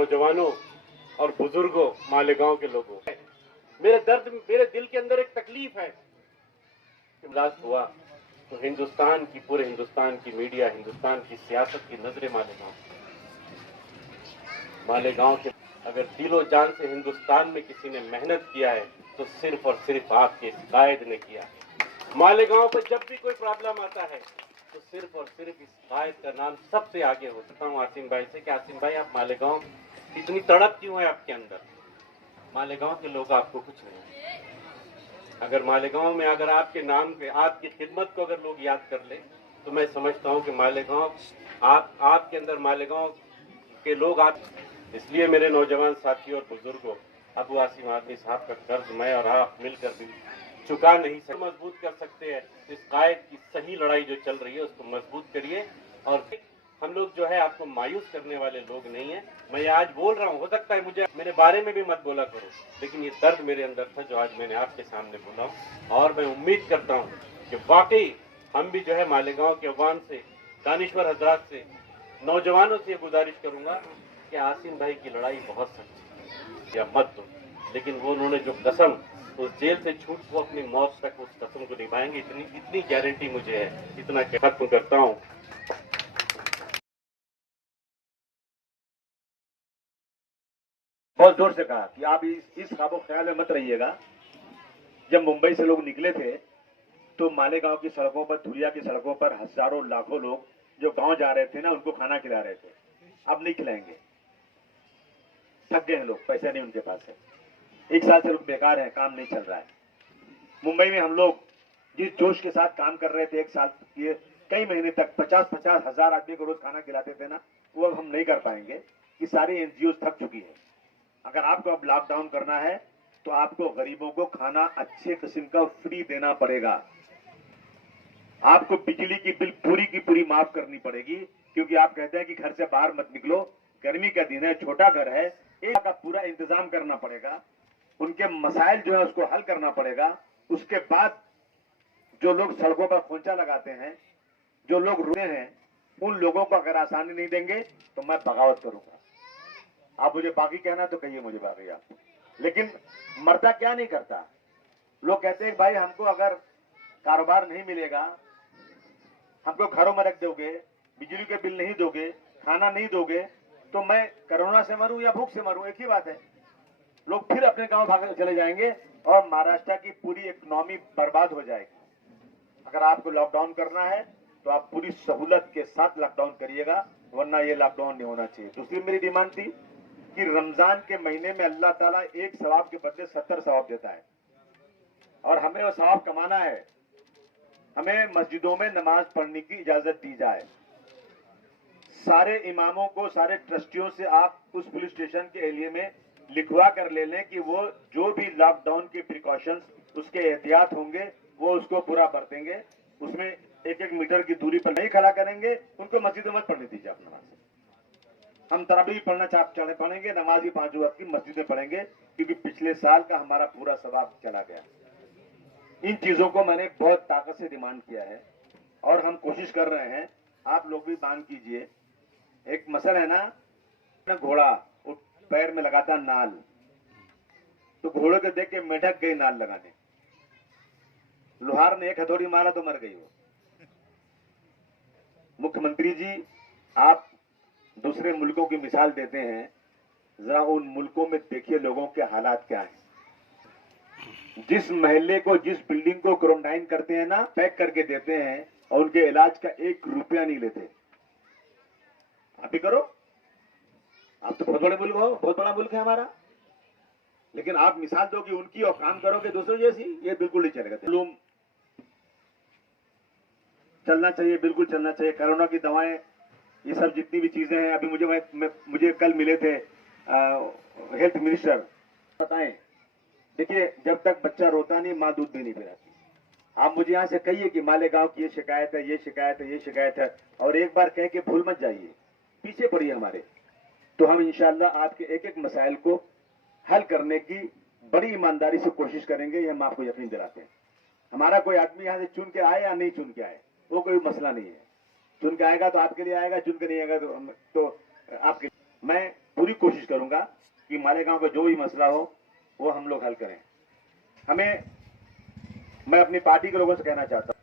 नौजवानों और बुजुर्गों, मालेगांव के लोगों, मेरे दिल के अंदर एक तकलीफ है। ब्लास्ट हुआ तो हिंदुस्तान की, पूरे हिंदुस्तान की मीडिया, हिंदुस्तान की सियासत की नजरें मालेगांव के, अगर दिलो जान से हिंदुस्तान में किसी ने मेहनत किया है तो सिर्फ और सिर्फ आपके इस कायद ने किया है। मालेगांव पर जब भी कोई प्रॉब्लम आता है तो सिर्फ और सिर्फ इस कायद का नाम सबसे आगे हो सकता हूँ आसिम भाई से कि आसिम भाई, आप मालेगांव, इतनी तड़प क्यों है आपके अंदर? मालेगांव के लोग आपको कुछ नहीं। अगर मालेगांव में अगर आपके नाम पे, आपकी खिदमत को अगर लोग याद कर ले तो मैं समझता हूँ कि मालेगांव, आपके अंदर मालेगांव के लोग आप। इसलिए मेरे नौजवान साथियों और बुजुर्गों, अबू आसिम आदमी साहब का कर्ज मैं और आप मिलकर भी चुका नहीं सकते, मजबूत कर सकते हैं। इस कायद की सही लड़ाई जो चल रही है उसको मजबूत करिए। और हम लोग जो है आपको मायूस करने वाले लोग नहीं है। मैं आज बोल रहा हूँ, हो सकता है मुझे मेरे बारे में भी मत बोला करो, लेकिन ये दर्द मेरे अंदर था जो आज मैंने आपके सामने बोला हूँ। और मैं उम्मीद करता हूँ कि वाकई हम भी जो है मालेगांव के अवाम से, दानिश्वर हजरात से, नौजवानों से गुजारिश करूंगा कि आसिम भाई की लड़ाई बहुत सच्ची या मत दो, लेकिन वो उन्होंने जो कसम, उस जेल से छूट को अपनी मौत तक उस कसम को निभाएंगे, इतनी गारंटी मुझे है। इतना खत्म करता हूँ। बहुत जोर से कहा कि आप इस ख्वाबो ख्याल में मत रहिएगा। जब मुंबई से लोग निकले थे तो मालेगांव की सड़कों पर, धुलिया की सड़कों पर हजारों लाखों लोग जो गांव जा रहे थे ना, उनको खाना खिला रहे थे। अब नहीं खिलाएंगे, थक गए हैं लोग, पैसे नहीं उनके पास है। 1 साल से लोग बेकार हैं, काम नहीं चल रहा है। मुंबई में हम लोग जिस जोश के साथ काम कर रहे थे 1 साल, ये कई महीने तक 50-50 हजार आदमी को रोज खाना खिलाते थे ना, वो अब हम नहीं कर पाएंगे कि सारी एनजीओ थक चुकी है। अगर आपको अब लॉकडाउन करना है तो आपको गरीबों को खाना अच्छे किस्म का फ्री देना पड़ेगा। आपको बिजली की बिल पूरी की पूरी माफ करनी पड़ेगी, क्योंकि आप कहते हैं कि घर से बाहर मत निकलो, गर्मी का दिन है, छोटा घर है, एक का पूरा इंतजाम करना पड़ेगा। उनके मसाइल जो है उसको हल करना पड़ेगा। उसके बाद जो लोग सड़कों पर खोंचा लगाते हैं, जो लोग रोते हैं, उन लोगों को अगर आसानी नहीं देंगे तो मैं बगावत करूंगा। आप मुझे बाकी कहना तो कहिए मुझे बाकी आप, लेकिन मरता क्या नहीं करता। लोग कहते हैं भाई हमको अगर कारोबार नहीं मिलेगा, हमको घरों में रख दोगे, बिजली के बिल नहीं दोगे, खाना नहीं दोगे, तो मैं कोरोना से मरूं या भूख से मरूं, एक ही बात है। लोग फिर अपने गांव भाग चले जाएंगे और महाराष्ट्र की पूरी इकोनॉमी बर्बाद हो जाएगी। अगर आपको लॉकडाउन करना है तो आप पूरी सहूलत के साथ लॉकडाउन करिएगा, वरना ये लॉकडाउन नहीं होना चाहिए। दूसरी मेरी डिमांड थी कि रमजान के महीने में अल्लाह ताला एक सवाब के बदले 70 सवाब देता है, और हमें वो सवाब कमाना है। हमें मस्जिदों में नमाज पढ़ने की इजाजत दी जाए। सारे इमामों को, सारे ट्रस्टियों से आप उस पुलिस स्टेशन के एरिया में लिखवा कर ले लें कि वो जो भी लॉकडाउन के प्रिकॉशंस, उसके एहतियात होंगे, वो उसको पूरा बरतेंगे। उसमें 1-1 मीटर की दूरी पर नहीं खड़ा करेंगे, उनको मस्जिदों में पढ़ने दीजिए अपना नमाज। हम तरावी पढ़ना चाहे पढ़ेंगे, नमाज भी 5 वक्त की मस्जिद में पढ़ेंगे, क्योंकि पिछले साल का हमारा पूरा सवाब चला गया। इन चीजों को मैंने बहुत ताकत से डिमांड किया है और हम कोशिश कर रहे हैं। आप लोग भी मान कीजिए। एक मसल है ना, घोड़ा पैर में लगाता नाल, तो घोड़े को देख के मेढक गई नाल लगाने, लोहार ने एक हथौड़ी मारा तो मर गई वो। मुख्यमंत्री जी, आप दूसरे मुल्कों की मिसाल देते हैं, जरा उन मुल्कों में देखिए लोगों के हालात क्या हैं। जिस महल्ले को, जिस बिल्डिंग को क्वारंटाइन करते हैं ना, पैक करके देते हैं और उनके इलाज का 1 रुपया नहीं लेते। आप ही करो, आप तो बहुत बड़े मुल्क हो, बहुत बड़ा मुल्क है हमारा, लेकिन आप मिसाल दोगे उनकी और काम करोगे दूसरों जैसी, ये बिल्कुल नहीं चलेगा। चलना चाहिए, बिल्कुल चलना चाहिए। कोरोना की दवाएं, ये सब जितनी भी चीजें हैं, अभी मुझे कल मिले थे हेल्थ मिनिस्टर, बताएं। देखिए, जब तक बच्चा रोता नहीं, माँ दूध भी नहीं पिलाती। आप मुझे यहाँ से कहिए कि मालेगांव की ये शिकायत है, ये शिकायत है, ये शिकायत है, और एक बार कह के भूल मत जाइए, पीछे पड़िए हमारे, तो हम इंशाल्लाह आपके एक-एक मसाइल को हल करने की बड़ी ईमानदारी से कोशिश करेंगे। ये हम आपको यकीन दिलाते हैं। हमारा कोई आदमी यहाँ से चुन के आए या नहीं चुन के आए, वो कोई मसला नहीं है। चुन के आएगा तो आपके लिए आएगा, चुन के नहीं आएगा तो आपके। मैं पूरी कोशिश करूंगा कि मालेगांव का जो भी मसला हो वो हम लोग हल करें। मैं अपनी पार्टी के लोगों से कहना चाहता हूं